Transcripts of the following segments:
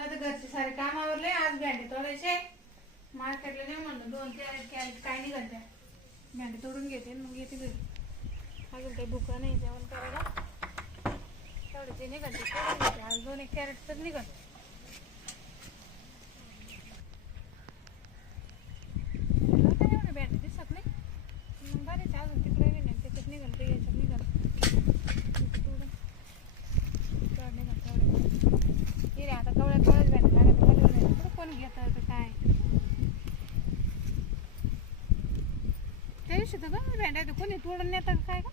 आता घरचे सारे काम आवरले. आज भेंडे तोडायचे. मार्केटला नाही म्हणलं 2-3 कॅरेट काय निघाल त्या भेंडे तोडून घेते मग येते घरी. अजून काही भुका नाही जेवण करायला. तेवढे ते निघाल ते तोडून घेते. आज 2-1 कॅरेट तर निघाल. एवढे भेंडे दिसत नाही मग बरेच अजून तिकडे नाही त्याच्यात निघाल ते याच्यात निघाल तोडून तोड निघाल तेवढे रे. आता कवळ्या कवळ्याच भेंडे लागत कुठं कोण घेतं तर काय. त्या दिवशी तर बघ भेंड्या तर कोणी तोडून नेतं का काय का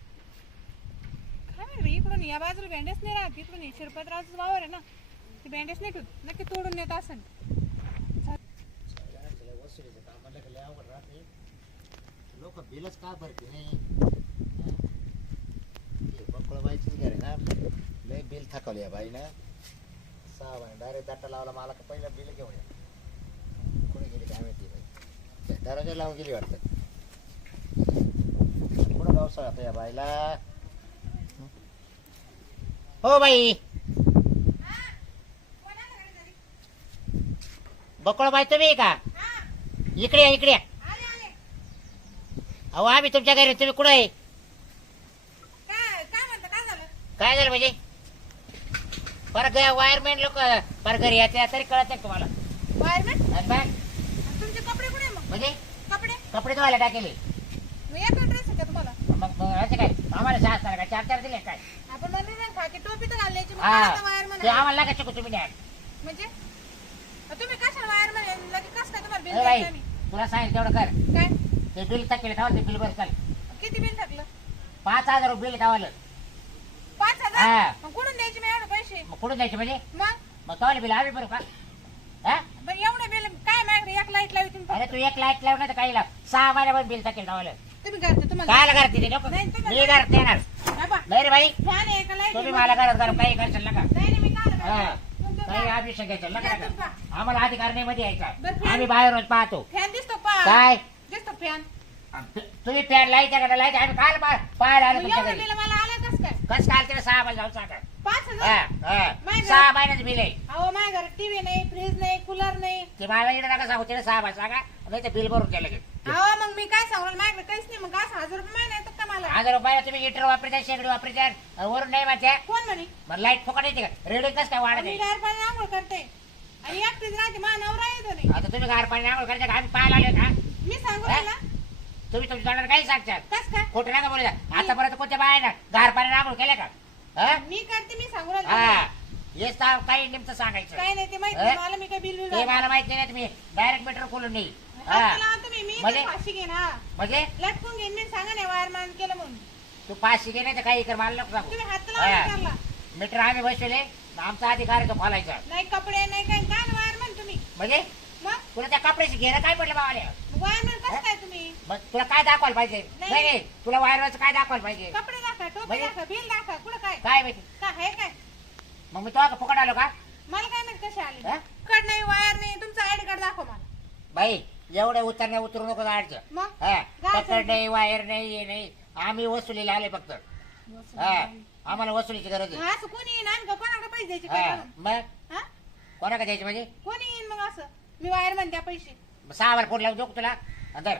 काय माहिती. इकडून या बाजूला भेंड्याच नाही राहत. इकडून शिरपतरावच वावर आहे ना ते भेंड्याच नाही ठेवत. नक्की तोडून नेत असेल. लोक बिलच का भरते नाही. बकळबाईचीच घर आहे ना. लय बिल थकवली आहे बाई ना. 6 महिने डायरेक्ट दाटा लावला. मला का पहिलं बिल घेऊन या कोणी गेली काय माहिती बाई. दरवाजा लावून गेली वाटतं. कुठं गावसा आता या बाईला. हो बाई बकळबाई तुम्ही का? इकडे या इकडे. अहो आम्ही तुमच्या घरी. तुम्ही कुठं आहे? काय झालं म्हणजे परत वायरमॅन लोक परत घरी येते तरी कळत नाही तुम्हाला. वायरमॅन तुमचे कपडे कुठे मग? म्हणजे कपडे कपडे धुवायला टाकेले. एक ड्रेस आहे का तुम्हाला? मग असं काय आम्हाला 6 काय 4 दिले काय? आपण म्हणले ना खाकी टोपी तर घालायची. मग हा आता वायरमॅन ते आम्हाला नका शिकू तुम्ही नाही. म्हणजे तुम्ही कशाला वायरमॅन लगे कसं काय तुम्हाला बिल ए बाई द्यायचं मी? तुला सांगितलं तेवढं कर. काय ते बिल टाकेले थांबा. ते बिल भर चाल. किती बिल टाकलं? 5000 बिल गावालं. 5000. हा. मग कुठून द्यायचे मी एवढे पैसे? मग कुठून जायचे म्हणजे मग मग तवाले बिल आम्ही भरू का? हा पण एवढे बिल काय मागणे? एक लाईट लावी तुम्ही अरे तू एक लाईट लावून नाही तर काही लाव. 6 महिन्यावर बिल टाकेल गावालं. तुम्ही करते तुम्हाला काय करते ते लोक? नाही, तुम्ही- मी घरात येणार बाबा नाही रे बाई. फॅन आहे का लाईट? तुम्ही मला घरात घरात काही करशाल नका. नाही नाही, मी काय हा. तुमचं काही अभिषेक घ्यायचा नका या नका. तुमचा. आम्हाला अधिकार नाही मध्ये यायचा. बरं, फॅन- आम्ही बाहेरून पाहतो. फॅन दिसतो पा काय दिसतो फॅन. तुम्ही पॅन लाईट का लाईट आम्ही काल पाहायला आलो तुमच्या एवढं घरी. बिल मला आलं कसं काय? कस काल तिला 6 महिने जाऊन सांगा. 5000. नाही 6 महिन्याचं बिल आहे. अहो माझ्या घरात टीव्ही नाही, फ्रीज नाही, कूलर नाही. ते मला इकडे नका सांगू. तिला 6 महिने सांगा नाही तर बिल भरून द्या लगेच. अहो मग मी काय सांगू? माझ्याकडे काहीच नाही. मग असं 1000 रुपये महिना येतात का मला? 1000 रुपये तुम्ही हिटर वापरता शेगडी वापरता वरून नाही माझ्या. कोण म्हणे? मग लाईट फुकट येते का? रेडिंग कसं काय वाढत मी आहे? गार पाणी आंघोळ करते आणि एकटीच राहते. माझा नवरा येतो नाही. आता तुम्ही गार पाणी आंघोळ करायचं का? आम्ही पाहायला आले का? मी सांगू राहिला तुम्ही तुमच्या तोंडाला काही सांगतात कस काय? खोटं नका बोलू. आतापर्यंत कोणत्या बाय ना गार पाणी आंघोळ केल्या का? हा? मी करते. मी सांगू राहिला हा हेच तर काही नेमकं सांगायचं. काय नाही ते माहिती अ? मला. मी काय बिल बिल ते मला माहिती नाही. तुम्ही डायरेक्ट मीटर खोलून नाही. हा. तुम्ही मी म्हणजे? तर फाशी घेईन. हा म्हणजे लटकून घेईन. मी सांगा नाही वायरमॅन केलं म्हणून. तू 500 घे नाही तर काही कर. मला नको सांगू. तुम्ही हात हा. लावला मीटर आम्ही बसवले आमचा अधिकार आहे तो खोलायचा. नाही कपडे नाही काय काय वायरमॅन तुम्ही. म्हणजे मग तुला त्या कपड्याची घेणं काय पडलं बाबाले? वायरमॅन कसं काय तुम्ही? मग तुला काय दाखवायला पाहिजे? नाही. नाही नाही तुला वायरचं काय दाखवायला पाहिजे? कपडे दाखवा, टोपी म्हणजे? दाखवा, बिल दाखवा. कुठं काय काय माहिती? काय आहे काय? मग मी तो फुकट आलो का? मला काय माहिती कसे आले? हा? कड नाही, वायर नाही. तुमचं आयडी कार्ड दाखवा मला. बाई एवढे उतरण्या उतरू नको अडचण. मग हा काय पकड नाही वायर नाही हे नाही. आम्ही वसुलीला आले फक्त. हा आम्हाला वसुलीची गरज आहे. असं कोणी येईन आणि कोणाकडे पैसे द्यायचे हा काय म्हणून? मग हा? कोणाकडे द्यायचे म्हणजे? कोणी येईन मग असं? मी वायरमॅन द्या पैसे. 6 वर फोन लावून देऊ का तुला? अंदर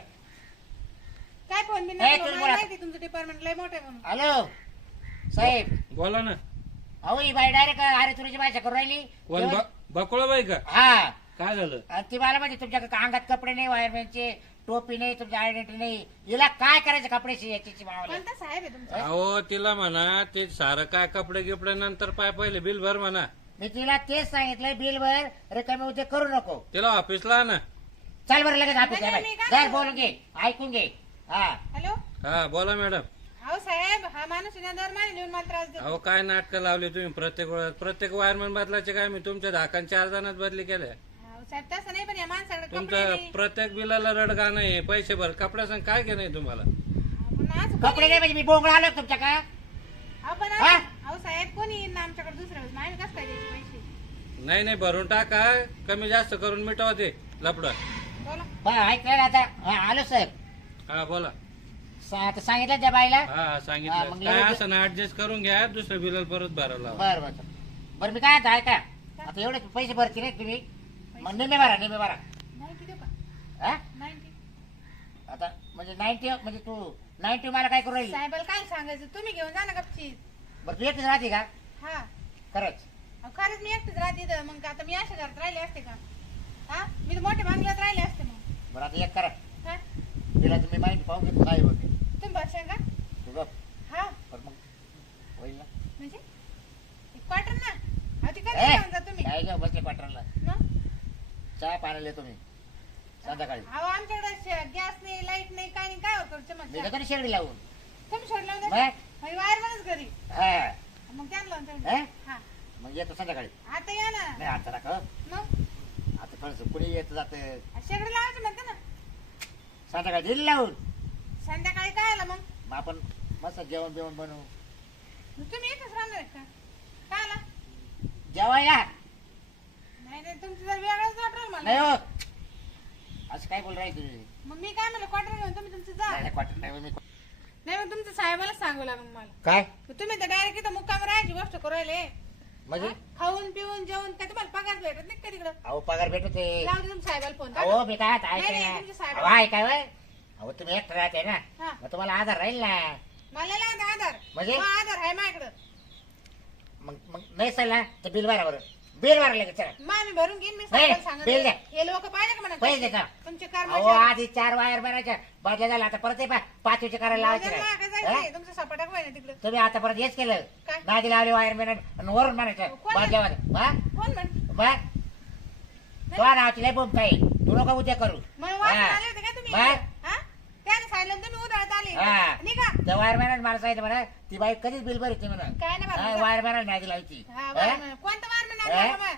काय फोन बिन ए, नाही तुम्ही मला बोला. माहिती तुमचं डिपार्टमेंट लय मोठं आहे म्हणून. हॅलो साहेब. बोला ना. अहो ही बाई डायरेक्ट अरे तुरीची भाषा करून राहिली. कोण बकुळाबाई का? हा काय झालं? आणि ती मला म्हणजे तुमच्या अंगात कपडे नाही वायरमॅनचे टोपी नाही तुमची आयडेंटिटी नाही. हिला काय करायचं कपड्याची याची मावाला? कोणता साहेब आहे तुमचा? अहो तिला म्हणा ते सारं काय कपडे गिपडे नंतर पाय पहिले बिल भर म्हणा. मी तिला तेच सांगितलंय बिल भर रिकामे उद्या करू नको. तिला ऑफिसला ना. चल बरं लगेच ऑफिस नाही, आहे मी बाई. काय जर बोलून घे ऐकून घे. हा हॅलो हा बोला मॅडम. अहो साहेब हा माणूस आहे ना दर महिने लिहून मला त्रास देतो. अहो काय नाटकं लावली तुम्ही प्रत्येक वेळेस. प्रत्येक वायरमॅन बदलायचे काय? मी तुमच्या धाकान 4 जणात बदली केल्या. अहो साहेब तसं नाही पण या माणसाकडे कपडे तुमचं नाही. प्रत्येक बिलाला रडगा नाही. पैसे भर कपड्याचं काय के नाही तुम्हाला? आपण असं कपडे कोणी- नाही म्हणजे मी बोंगळा आलो तुमच्या का? आपण हा? अहो साहेब कोणी येईन ना आमच्याकडे दुसऱ्या वेळेस आम्ही कसं काय द्यायचे पैसे? नाही नाही भरून टाका. कमी जास्त करून मिटवा ते लपड. बोला. हा ऐकलं आता. हा आलो सर. हा बोला. आता सांगितलं त्या बाईला. हा हा, सांगितलं. मग काय लगेच- असं ना ऍडजस्ट करून घ्या. दुसऱ्या बिलाला परत भरावं लावा. बरं बरं बरं मी काय आता ऐका आता एवढे पैसे भरते नाही तुम्ही मग नेमे भरा 90 देऊ का हा 90? आता म्हणजे 90 म्हणजे तू 90 मला काय करू राहील साहेबाला काय सांगायचं तुम्ही घेऊन जा ना गपचीत. बरं तू एकटीच राहते का हा खरंच अहो, खरंच मी एकटीच राहते इथं. मग आता मी अशा घरात राहिले असते का? हा मी तर मोठ्या बांगल्यात राहिले असते मग. बरं आता एक करा काय तिला तुम्ही माहिती पाहून घेतो काय होते तुम्ही बसशाल का? तू गप हा पण मग होईल ना म्हणजे एक क्वार्टर ना. अहो ती ए, कधी घेऊन जा तुम्ही काय घेऊ बसले क्वार्टरला मग? चहा पाण्याला तुम्ही संध्याकाळी अहो आमच्याकडे गॅस नाही लाईट नाही काय नाही काय होतं मी चमचा तरी शेगडी लावून तुम्ही सोडला मग वायर मध्येच घरी हा मग त्यांना लावून ए? ठेवलं. हा मग येतो संध्याकाळी आता या ना नाही आता नका मग आता थोडस कुणी येत जात शेगडी लावायचं म्हणते ना संध्याकाळी दिली लावून संध्याकाळी काय आला मग? मग आपण मस्त जेवण बिवण बनवू मग तुम्ही इथंच राहणार आहेत का? काय आला? जेवायला नाही नाही तुमचं जर वेगळंच वाटलं मला. नाही हो असं काय बोल राही तुम्ही मग मी काय म्हणलं क्वार्टर घेऊन तुम्ही तुमचं जा. नाही, नाही, क्वार्टर नाही हो, मी नाही मग तुमचं साहेबाला सांगू लागून मला. काय मग तुम्ही तर डायरेक्ट इथं मुक्काम राहायची गोष्ट करू राहिले. म्हणजे हा? खाऊन पिऊन जेवण काय तुम्हाला पगार भेटत नाही का तिकडं? अहो पगार भेटत आहे लावते तुमच्या साहेबाला फोन. अहो मी काय नाही, नाही, तुमच्या साहेब- आहे काय होय? अहो तुम्ही एकटं राहते ना हा. मग तुम्हाला आधार राहील ना मला लागला आधार. म्हणजे? हो, आधार आहे माझ्याकडं. मग मग नाही चालला तर बिल भरा बरं बिल भरा लगेच चला मग आम्ही भरून घेईन. मी नाही, साहेबाला बिल द्या. सांगत हे लोक पाहिजे का म्हणा पैसे देता. तुमचे अहो कर्मचारी. आधी 4 वायर भरायच्या बदल्या झाला आता परत पाचवीचे करायला लावायचे माझ्या मागं नाही. जायचंय. हा? तुमचं सपाटा काय ना तिकडं. तुम्ही आता परत हेच केलं काय? नादी लावली वायर मेन आणि वरून म्हणायचं कोण? बदल्यावर कोण म्हण? तो नावची लय बोंब काही तू नको उद्या करू मग वाचून हा. आले होते का तुम्ही? मग? हा? त्याने सांगितलं तुम्ही उधळत आले. हा. निघा. त्या वायरमॅन मला सांगितलं म्हणा ती बाई कधीच बिल भरते म्हणा काय नाही भरलं. वायरमॅन नादी लावायची हा, हा? वारमन. कोणतं वारमन आणलं हा? बाबा?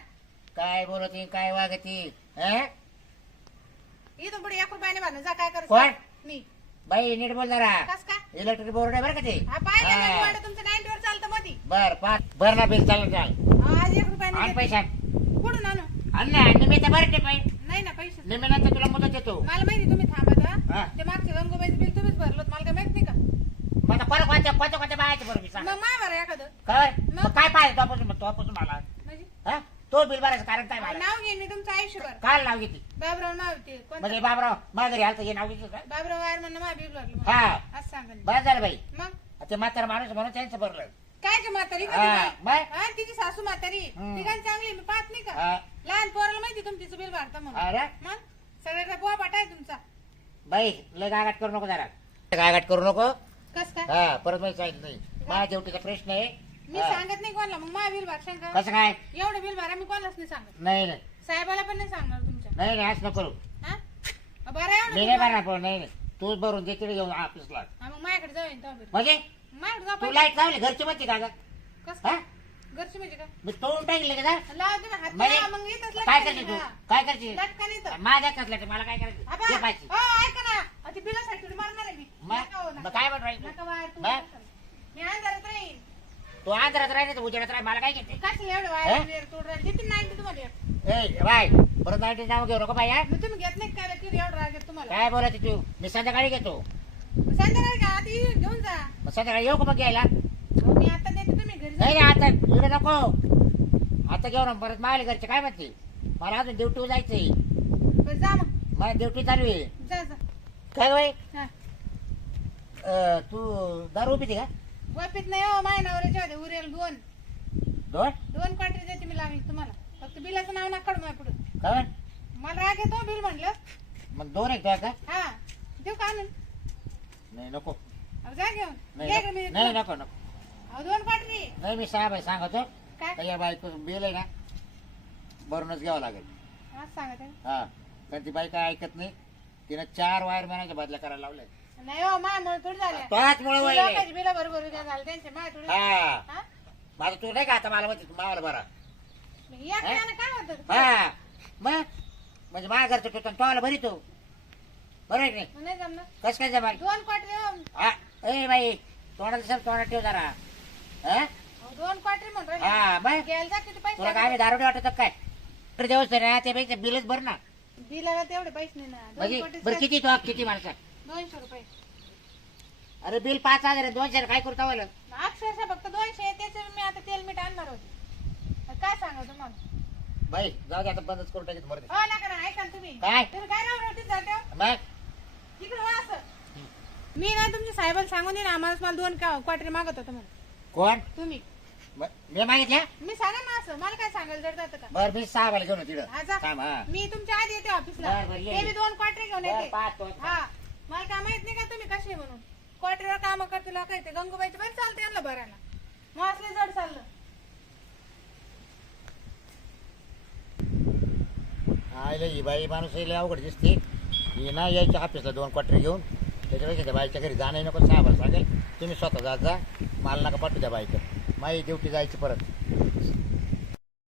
काय बोलती काय वागती हा? इथून पुढे 1 रुपयाने भरणं. जा काय कोण? करायचं? मी. बाई नीट बोल जरा कस काय? इलेक्ट्रिक बोर्ड आहे बरं का ते हा पाहिजे ना हा. निवाडं तुमचं 90 वर चालतं मधी. बर पाच भर ना बिल चालू चाल आज 1 रुपयाने आण देते. पैसा कुठून आणू? आण ना निमित्त भरते पाहिजे नाही ना पैसे. निमित्त तुला मुदत देतो मला माहिती तुम्ही थांबा हा. आता. ते मागचे गंगोबाईचं बिल तुम्हीच भरलं मला काय माहित नाही का? मग आता परत कोणत्या बायाचे बरोबर सांग मग माय भरा एखादं. काय मग? मग काय पाहिजे तोपासून मला म्हणजे हा तो बिल भरायचं कारण काय मला नाव घेईन मी तुमचं आयुष्यभर. काल नाव घेते बाबराव नाव ते कोणतं? म्हणजे बाबराव माझ्या घरी आलं हे नाव घेतलं का बाबराव वायर म्हणणं माझं बिल भरलं हा. मला. असं सांगा ना. बरं झालं बाई मग ते म्हातारा माणूस म्हणून त्यांचं भरलं काय ती म्हातारी का हा, ती? मग? हा, तिची सासू म्हातारी हम्म. ती काय चांगली मी पाहत नाही का? हा. लहान पोराला माहिती तुम्ही तिचं बिल भरता म्हणून. अरे मग सगळ्याचा पोहा पाठाय तुमचा. बाई लय गागाट करू नको जरा गागाट करू नको कस काय? हा परत मी सांगितलं नाही माझ्या जेवटीचा प्रश्न आहे मी हा. सांगत नाही कोणाला. मग माझं बिल भरशाल का? कसं काय एवढं बिल भरा मी कोणालाच नाही सांगत. नाही नाही साहेबाला पण नाही सांगणार तुमच्या. नाही नाही असं नको करू हा? बरं एवढं मी बिल नाही भरा. भरणार पण नाही नाही तूच भरून दे तिकडे घेऊन ऑफिसला हा, मग माझ्याकडे जाऊ येईन तेव्हा बिल. म्हणजे माझ्याकडे जाऊ तू पाहिजे. लाईट लावली घरची म्हणते का ग? कसं हा? काय? घरची म्हणजे काय? मी तोडून टाकले का लावा तुम्ही हात म्हणजे लावा, मग इथंच काय लटकन करते तू येतं. काय करते लटकन येतं. माझ्या कसलं मला काय करायचं आबा, ते पाहिजे हो, ऐका ना. अहो, ती बिलासाठी थोडी मारणार आहे मी. नका हो, मग नका. काय म्हणून राहील नका वायर तू. मग? मी अंधारात राहीन. तू आंध्रात राहिले तर उजेडात राह मला काय घेते कशाला एवढं वायर बियर तोड राहिले? देतील 90 तुम्हाला. ए बाय परत नाईन्टी नाव घेऊ नको बाई हा? मग तुम्ही घेत नाही काय किती एवढं राग येतो तुम्हाला? काय बोलायची तू मी संध्याकाळी घेतो संध्याकाळी का आता येऊन घेऊन जा. मग संध्याकाळी येऊ का मग घ्यायला अहो, मी आता देते तुम्ही घरी जा. नाही नाही आता इकडे नको आता घेऊ ना परत मावले घरचे काय म्हणते मला अजून ड्युटी जायचंय बरं, जा मग. मला ड्युटी चालू आहे जा जा. काय बाई हा. तू दारू पिते का वापीत नाही हो माझ्या नवऱ्याच्या होते उरेल 2 दोन 2 क्वार्टर देते मी लावीन तुम्हाला. फक्त बिलाचं नाव नका काढू माझ्या पुढे. काय मला राग येतो बिल म्हटलं. मग दोन एक का हा देऊ का आणून? नाही नको अहो, जा घेऊन. नाही घे नको. का मी नाही नको नको अहो 2 क्वार्टरी. नाही मी साहेब आहे सांगतो काय? का या बायको बिल आहे ना भरूनच घ्यावं लागेल आज सांगत आहे. हा कारण ती बाई काय ऐकत नाही तिनं 4 वायर महिन्याच्या बदल्या करायला लावल्या नाही हो माझ्यामुळे थोडी झाल्या. तोच मुळे वळले. लोकांची बिलं बरोबर झालं त्यांचे माझ्या थोडी. हा हा? माझं तू नाही का आता मला म्हणते मावाला बरा मग या ठिकाणी काय होतं? हा मग म्हणजे माझ्या घरचं टोचन तोला भरी तो बरोबर आहे की नाही मग नाही जमणार. कसं काय जमाल 2 क्वार्टरी हो. हा ए बाई तोंडाला सर तोंडात ठेव जरा हा अहो, 2 क्वार्टरी म्हणून हा राहिले. मग घ्यायला जा किती पैसे तुला काय आम्ही दारू वाटत काय दिवस ना ते पैसे बिलच भर ना बिलाला तेवढे पैसे नाही ना. 2 म्हणजे क्वार्टरी बरं किती तो किती माणसा 200 रुपये. अरे बिल 5,000 आहे 200 काय करता वाला अक्षरशः फक्त 200 त्याचे मी आता तेल मीठ आणणार होते. काय सांगा तुम्हाला? बाई जाऊ दे आता बंदच करून टाकीत मरते हो नका ना ऐका ना तुम्ही काय? तुम्ही काय रावरतीच जाते हो? मग इकडे वा असं मी ना तुमच्या साहेबाला सांगून दे ना मला 2 क्वार्टर मागत होता म्हणून कोण तुम्ही मी मागितल्या मी सांगा ना असं मला काय सांगायला जर जातं का बरं मी 6 वाला घेऊन हा, तिकडं जा. थांब हा मी तुमच्या आधी येते ऑफिसला बरं, बरं, ये, ते मी ये. 2 क्वार्टर घेऊन बरं, येते पाहतो. हा मला काय माहित नाही का तुम्ही कसे म्हणून क्वार्टरवर काम करते लोक येते गंगूबाईचे बरं चालते यांना भरायला मग असले जड चाललं आयला ही बाई माणूस लय अवघड दिसते ही ना यायच्या ऑफिसला 2 क्वार्टर घेऊन त्याच्यापेक्षा त्या बाईच्या घरी जाणं नको साहेबाला सांगेल तुम्ही स्वतः जात जा मला नका पाठवू त्या बाईकडे माझी ड्युटी जायची परत